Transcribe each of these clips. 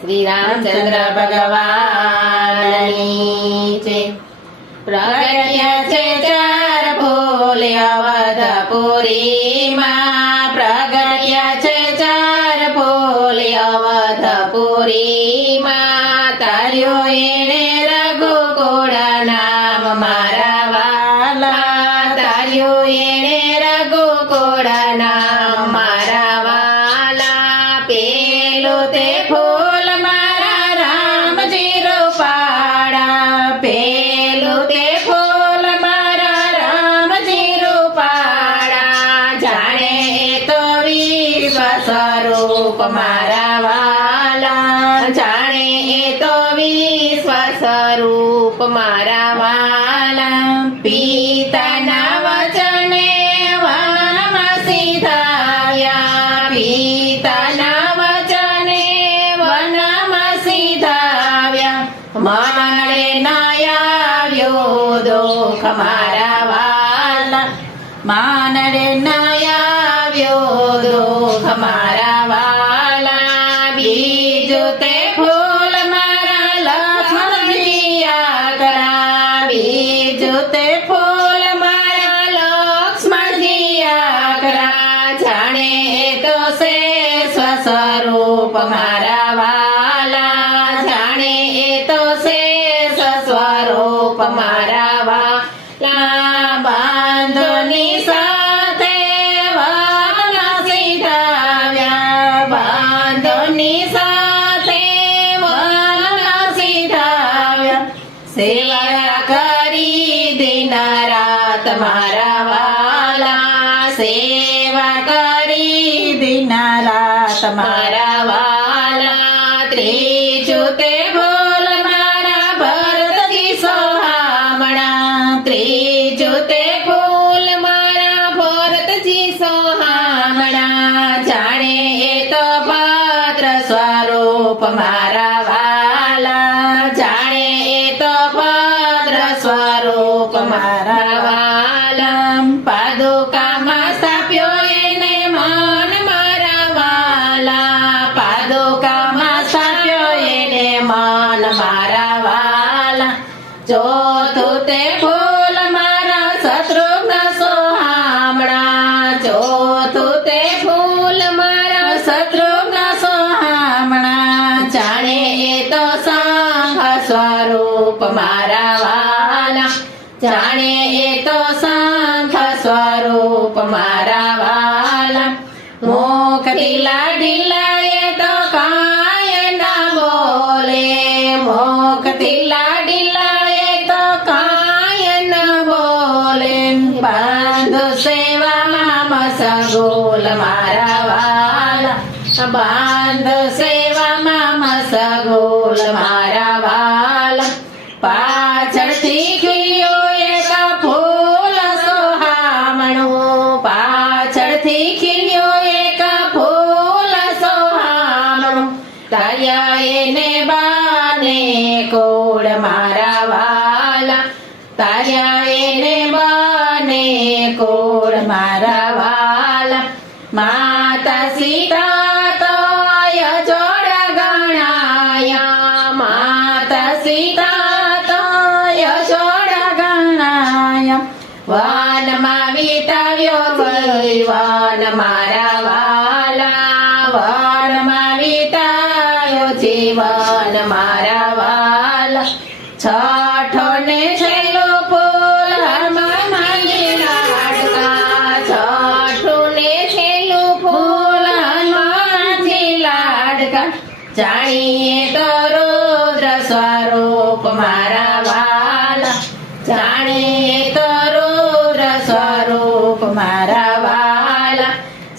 શ્રી રામચંદ્ર ભગવાનની જય. પ્રગટ્યા છે ચાર ફૂલ અવધપુરીમાં, પ્રગટ્યા છે ચાર ફૂલ અવધપુરીમાં. તાર્યો એણે રઘુકુળ નામ મારા વાલા, તાર્યો એણે રઘુકુળ નામ મારા વાલા. પેલું તે ફૂલ મારા રામજી રૂપાળા, પેલું તે ફૂલ મારા રામજી રૂપાળા. જાણે એ તો વિશ્વ સ્વરૂપ મારા વાલા, જાણે એ તો વિશ્વ સ્વરૂપ મારા વાલા. પિતાના વચને વનમાં સીધાવ્યા, પિતાના વચને વનમાં સીધાવ્યા. મારે ન આવ્યો દુઃખ મારા વાલા, માનરે ન આવ્યો દુઃખ મારા વાલા. બીજું તે ફૂલ મારા લક્ષ્મણજી આકરા, બીજું તે ફૂલ મારા લક્ષ્મણજી આકરા. જાણે એ તો છે સ્વસ્વરૂપ મારા વાલા, જાણે એ તો છે સ્વસ્વરૂપ મારા વાલા. બાંધોની સાથે વનમાં સીધાવ્યા, બાંધોની સાથે વનમાં સીધાવ્યા. સેવા કરી દિન રાત મારા વાલા, સેવા કરી દિન રાત મારા વાલા. ત્રીજું તે ફૂલ મારા ભરતજી સોહામણા, ત્રીજું તે ફૂલ મારા ભરતજી સોહામણા. જાણે એ તો પાત્ર સ્વરૂપ મારા વાલા, જાણે એ તો પાત્ર સ્વરૂપ મારા વાલા. પાદુકામાં સ્થાપ્યો એને મન મારા વાલા, પાદુકામાં સ્થાપ્યો એને મન મારા વાલા. ચોથું તે ફૂલ મારા શત્રુઘ્ન સોહામણા, ચોથું તે ફૂલ મારા શત્રુઘ્ન સોહામણા. જાણે એ તો શંખ સ્વરૂપ મારા વાલા, જાણે એ તો શંખ સ્વરૂપ મારા વાલા. મુખથી લાડીલા એ તો કાંઈ ન બોલે, મુખથી લાડીલા એ તો કાંઈ ન બોલે. બાંધો સેવામાં મસગોલ મારા વાલા, બાંધો સેવામાં મસગોલ મારા વાલા. પાછળથી ખીલ્યું એક ફૂલ સોહામણું, પાછળથી ખીલ્યું એક ફૂલ સોહામણું. તાર્યા એને બાને કોળ મારા વાલા, તાર્યા એને બાને કોળ મારા વાલા. માતા સીતા તો જોડ ગણાયા, માતા સીતા તો જોડ ગણાયા. વનમાં વિતાવ્યો જીવન મારા વાલા, વનમાં વિતાવ્યો જીવન મારા વાલા. છઠો ને છેલ્લું ફૂલ હનુમાન માંગી લાડકા, છઠું ને છેલ્લું ફૂલ હનુમાનજી લાડકા. જાણીએ તો રુદ્ર સ્વરૂપ મારા વાલા, જાણીએ તો રુદ્ર સ્વરૂપ મારા વાલા.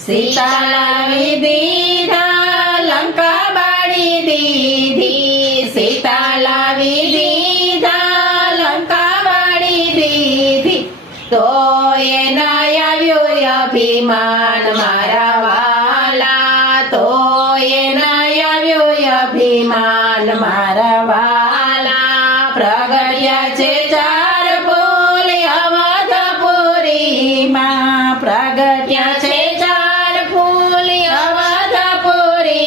સીતા લાવી દીધા લંકા બાળી દીધી, સીતા લાવી દીધા લંકા બાળી દીધી. તો એ ન આવ્યું અભિમાન મારા વાલા, તો એ ન આવ્યું અભિમાન મારા વાલા. પ્રગટ્યા છે ચાર ફૂલ અવધપુરીમાં, પ્રગટ્યા છે ચાર ફૂલ અવધપુરીમાં.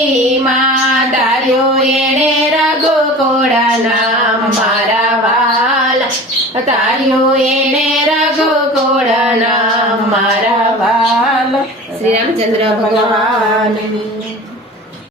તાર્યું એણે રઘુકુળ નામ મારા વાલા તાર્યું એણે રઘુકુળ નામ મારા વાલા. શ્રી રામચંદ્ર ભગવાનની